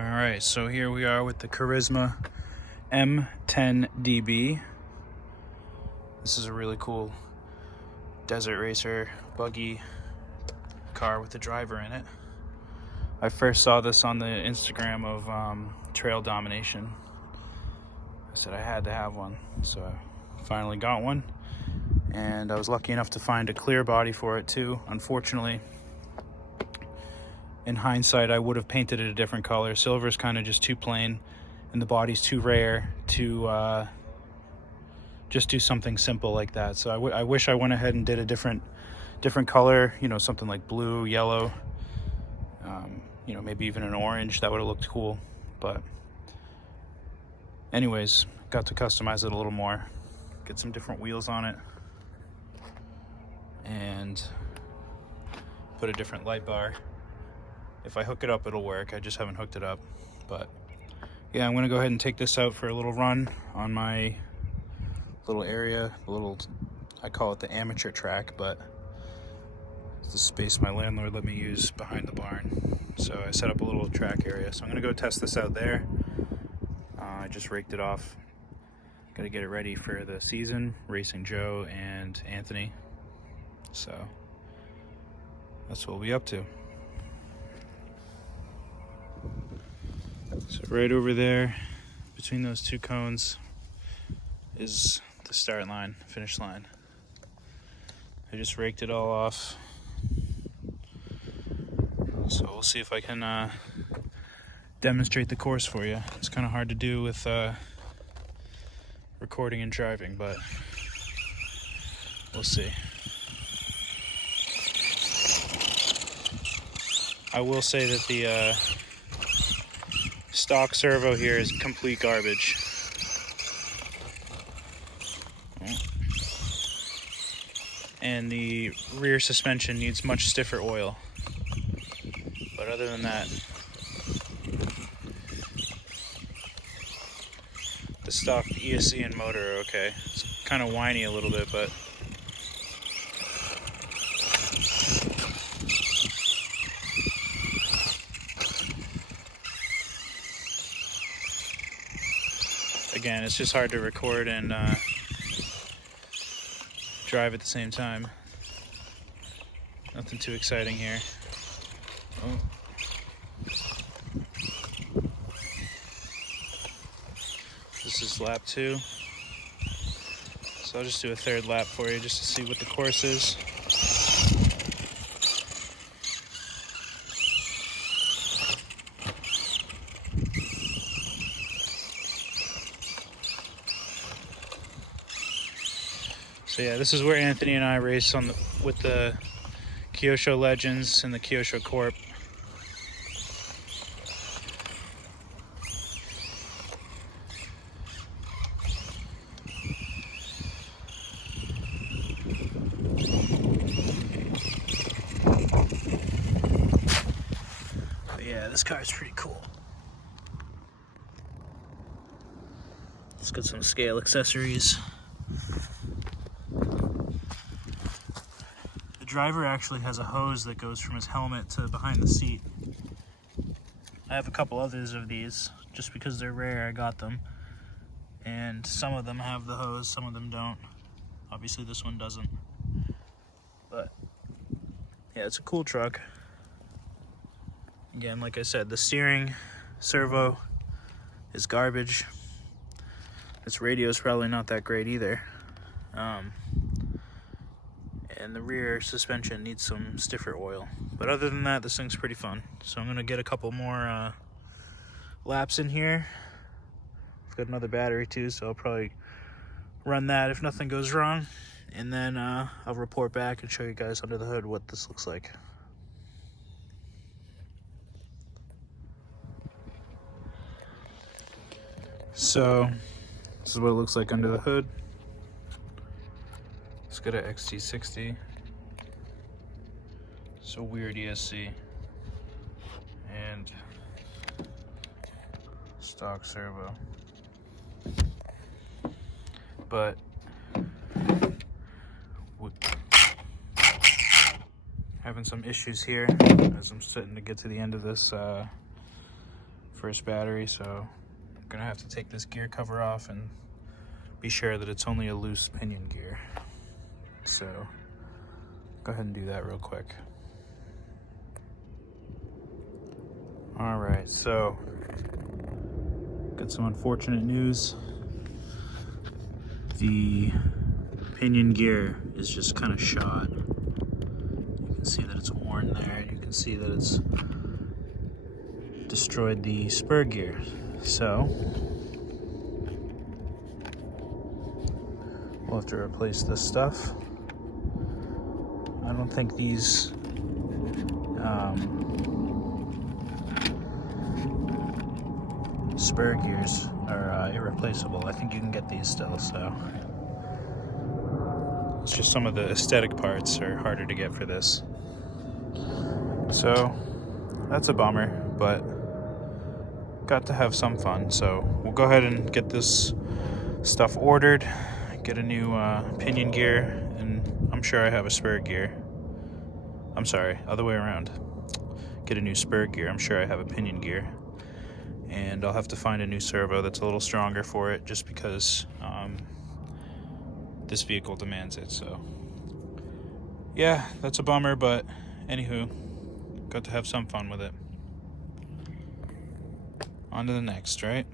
Alright, so here we are with the Carisma M10DB. This is a really cool desert racer buggy car with a driver in it. I first saw this on the Instagram of Trail Domination. I said I had to have one, so I finally got one. And I was lucky enough to find a clear body for it too. Unfortunately, in hindsight, I would have painted it a different color. Silver is kind of just too plain, and the body's too rare to just do something simple like that. So I wish I went ahead and did a different color, you know, something like blue, yellow, you know, maybe even an orange. That would have looked cool. But anyways, got to customize it a little more, get some different wheels on it, and put a different light bar. If I hook it up, it'll work. I just haven't hooked it up. But yeah, I'm gonna go ahead and take this out for a little run on my little area, I call it the amateur track, but it's the space my landlord let me use behind the barn. So I set up a little track area. So I'm gonna go test this out there. I just raked it off. Gotta get it ready for the season, racing Joe and Anthony. So that's what we'll be up to. So right over there, between those two cones, is the start line, finish line. I just raked it all off. So we'll see if I can demonstrate the course for you. It's kind of hard to do with recording and driving, but we'll see. I will say that the stock servo here is complete garbage. And the rear suspension needs much stiffer oil. But other than that, the stock ESC and motor are okay. It's kind of whiny a little bit, but again, it's just hard to record and drive at the same time. Nothing too exciting here. Oh. This is lap 2. So I'll just do a third lap for you just to see what the course is. So yeah, this is where Anthony and I race with the Kyosho Legends and the Kyosho Corp. But yeah, this car is pretty cool. It's got some scale accessories. The driver actually has a hose that goes from his helmet to behind the seat. I have a couple others of these. Just because they're rare, I got them. And some of them have the hose, some of them don't. Obviously this one doesn't. But yeah, it's a cool truck. Again, like I said, the steering servo is garbage. Its radio is probably not that great either. And the rear suspension needs some stiffer oil. But other than that, this thing's pretty fun. So I'm gonna get a couple more laps in here. I've got another battery too, so I'll probably run that if nothing goes wrong. And then I'll report back and show you guys under the hood what this looks like. So this is what it looks like under the hood. It's got an XT60. It's a weird ESC. And stock servo. But having some issues here as I'm starting to get to the end of this first battery, so I'm gonna have to take this gear cover off and be sure that it's only a loose pinion gear. So go ahead and do that real quick. All right, so got some unfortunate news. The pinion gear is just kind of shot. You can see that it's worn there. You can see that it's destroyed the spur gear. So we'll have to replace this stuff. I don't think these spur gears are irreplaceable. I think you can get these still, so it's just some of the aesthetic parts are harder to get for this. So that's a bummer, but got to have some fun. So we'll go ahead and get this stuff ordered, get a new pinion gear, and I'm sure I have a spur gear. I'm sorry, other way around. Get a new spur gear. I'm sure I have a pinion gear. And I'll have to find a new servo that's a little stronger for it, just because this vehicle demands it. So yeah, that's a bummer, but anywho, got to have some fun with it. On to the next, right?